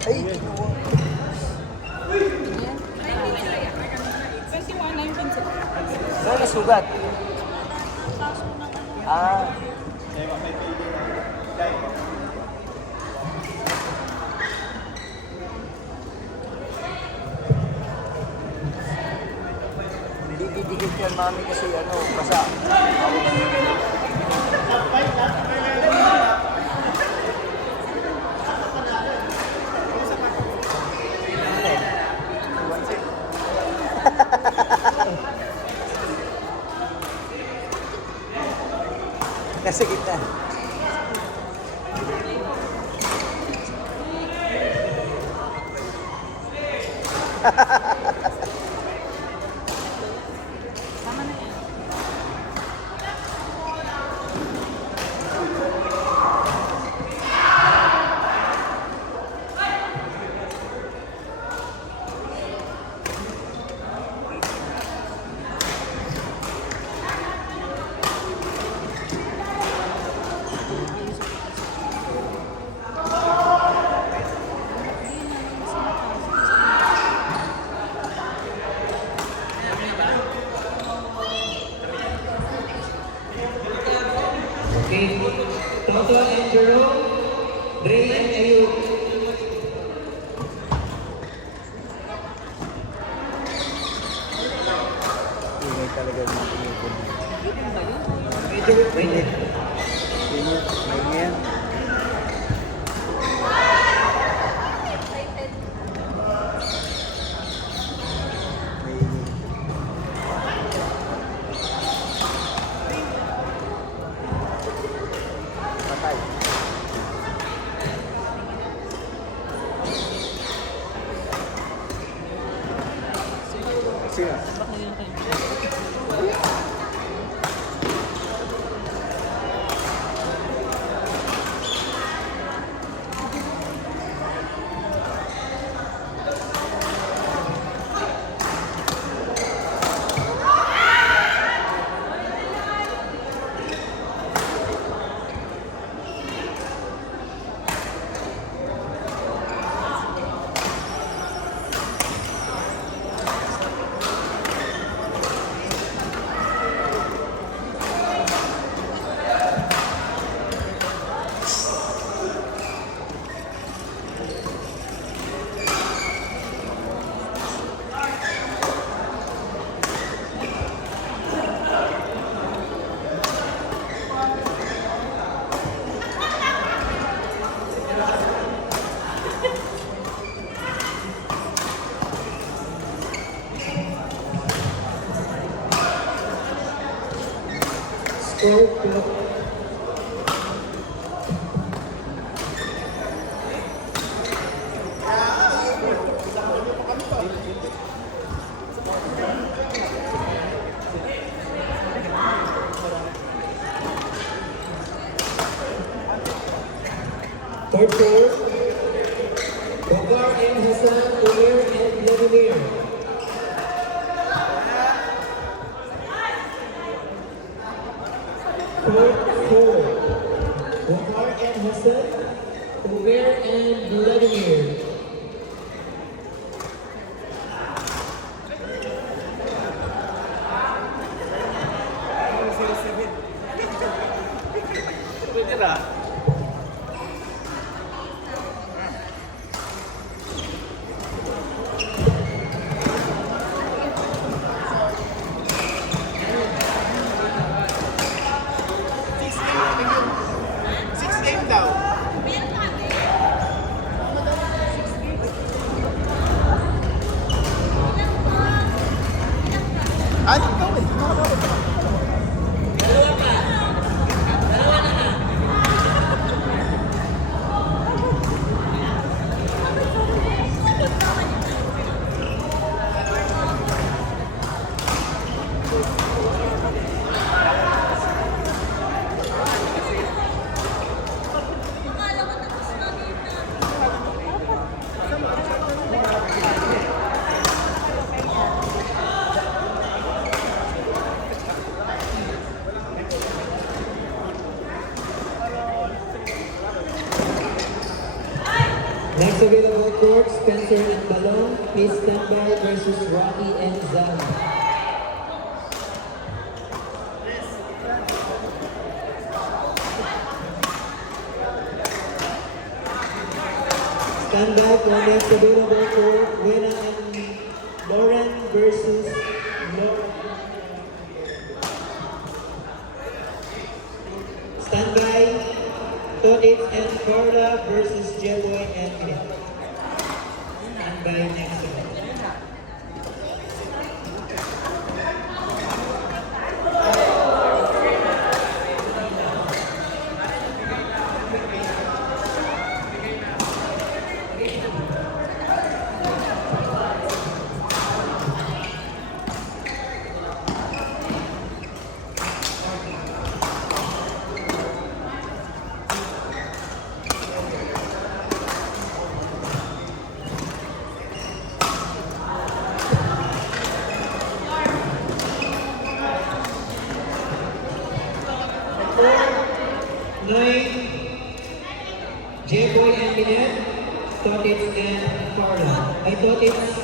Ay, kinuha. Kasi 119 sila. Ano nasugat? Ah. Didikit yan, mami, kasi ano, basa. Nasa gitna. Tama na yan. Okay. Toto and Jerome, Dre and Ayuk. Ingay talaga ng mga pinipon. Medyo Mainit. Mainit. Mainit. Patay. Sino? Baka yun kayo. Score. Third four, Bakar and Hassan, Umir and Vladimir. Fourth Next available court, Spencer and Balong. Please stand by versus Rocky and Zan. Stand by for next available court, Wena and Lauren versus Lauren. Stand by, Todit and Carla versus Jeboy and Philip. Stand by next event. J-Boy and Minet, Totits and Carla. Ay, Totits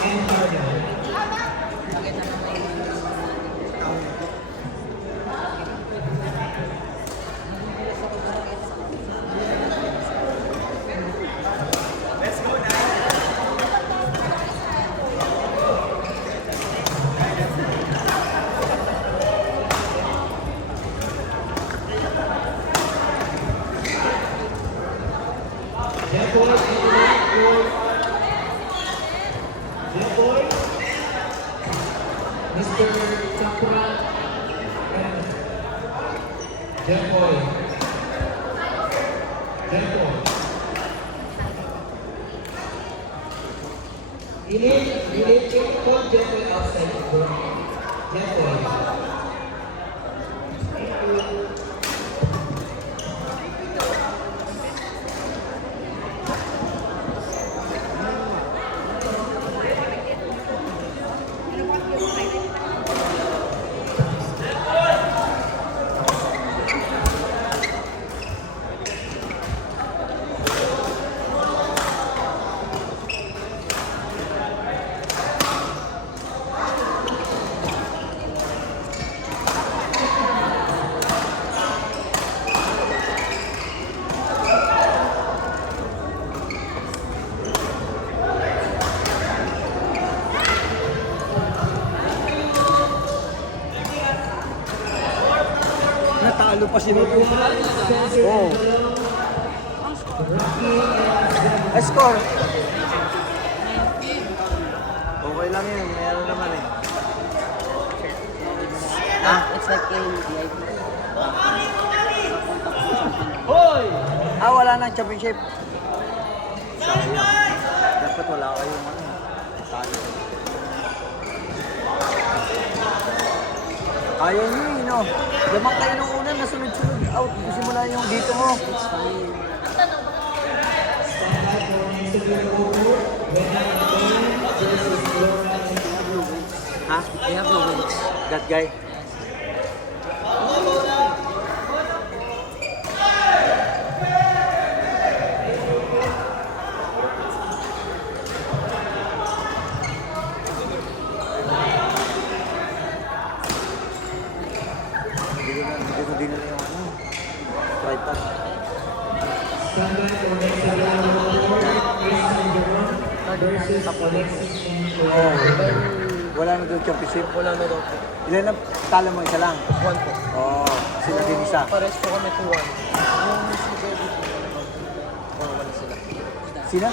and Carla. J-Boy and Minet, J-Boy, Mr. Sakura, and J-Boy. J-Boy. You need to put J-Boy outside the door. J-Boy. Thank you. Natalo pa si Nuno. Oh. Ay, score. Okay lang yun. Mayroon naman eh. Ha? It's like a VIP. Hoy! Ah, wala nang championship. Sayang. Dapat wala kayong ano. Talo. Ayaw nyo eh, no? Lamang kayo nung una, nasunod-sunod out. Simula yung dito mo. It's fine. Ha? They have no wins. That guy? Hindi ko din nila yung ano. Tripod. Standby for next available court, Christian Jerome versus Alexis and Oh. Wala na doon championship. Wala na daw po. Ilan na talo mo? Isa lang? 1 po. Oo. Sila din isa. Pares po kami 2-1. Yung si David po naman, wala sila. Sila?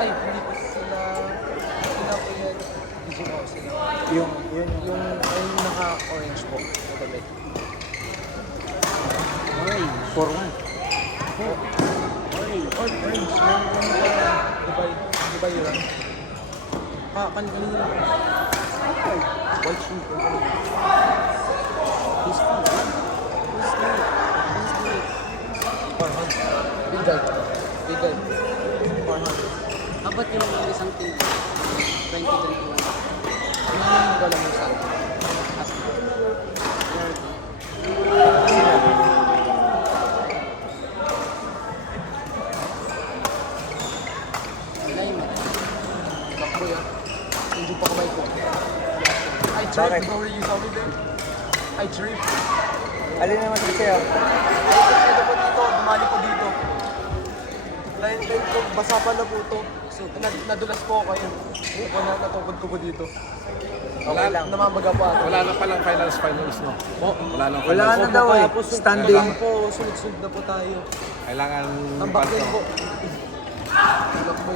Ay, hindi po sila. Sila po yan. Digimo sila. Yung Yung naka-orange po. Yung gabi. Orange. 4-1. Orange. Orange. Dubai. Dubai yun. Kanina lang. White shoe. He's fun. Who's that? Farhan. Big guy. Big guy. Farhan. How about yung isang team? 23 to 1. Ano ba lang yung sa po. I Bakit? tripped before you saw me there. I tripped. Alin naman kasi sa'yo? Ito po dito, dumali po dito. Dahil ko, basa pa na po ito. So, nadulas po ako kayo. Ako natukod ko po dito. Okay lang. Namamaga po ako. Wala na palang finals, no? Wala nang Wala finals. na daw eh. Standing. Kailangan po, sunod-sunod na po tayo. Kailangan Tambak din po.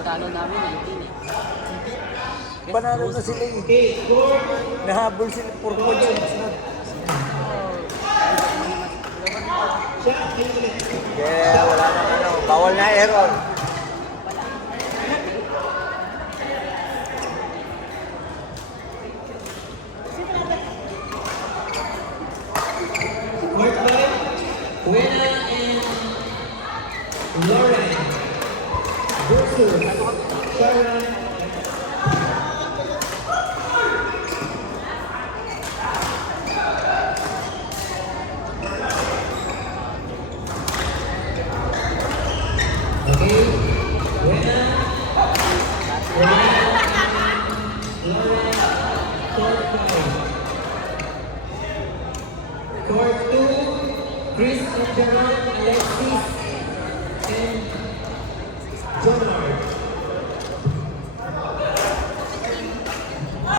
Talo namin, yun eh. Panalo na sila eh. Okay, score. Nahabol sila 4 points yung sunod. Shot, 3 minutes. Yeah, wala na ano. Bawal na error. Court 5, Buena and Lauren versus Sharon. Okay, Buena, Lauren, Court 5. Court 2, Chris and Gerard, Alexis and Jonah.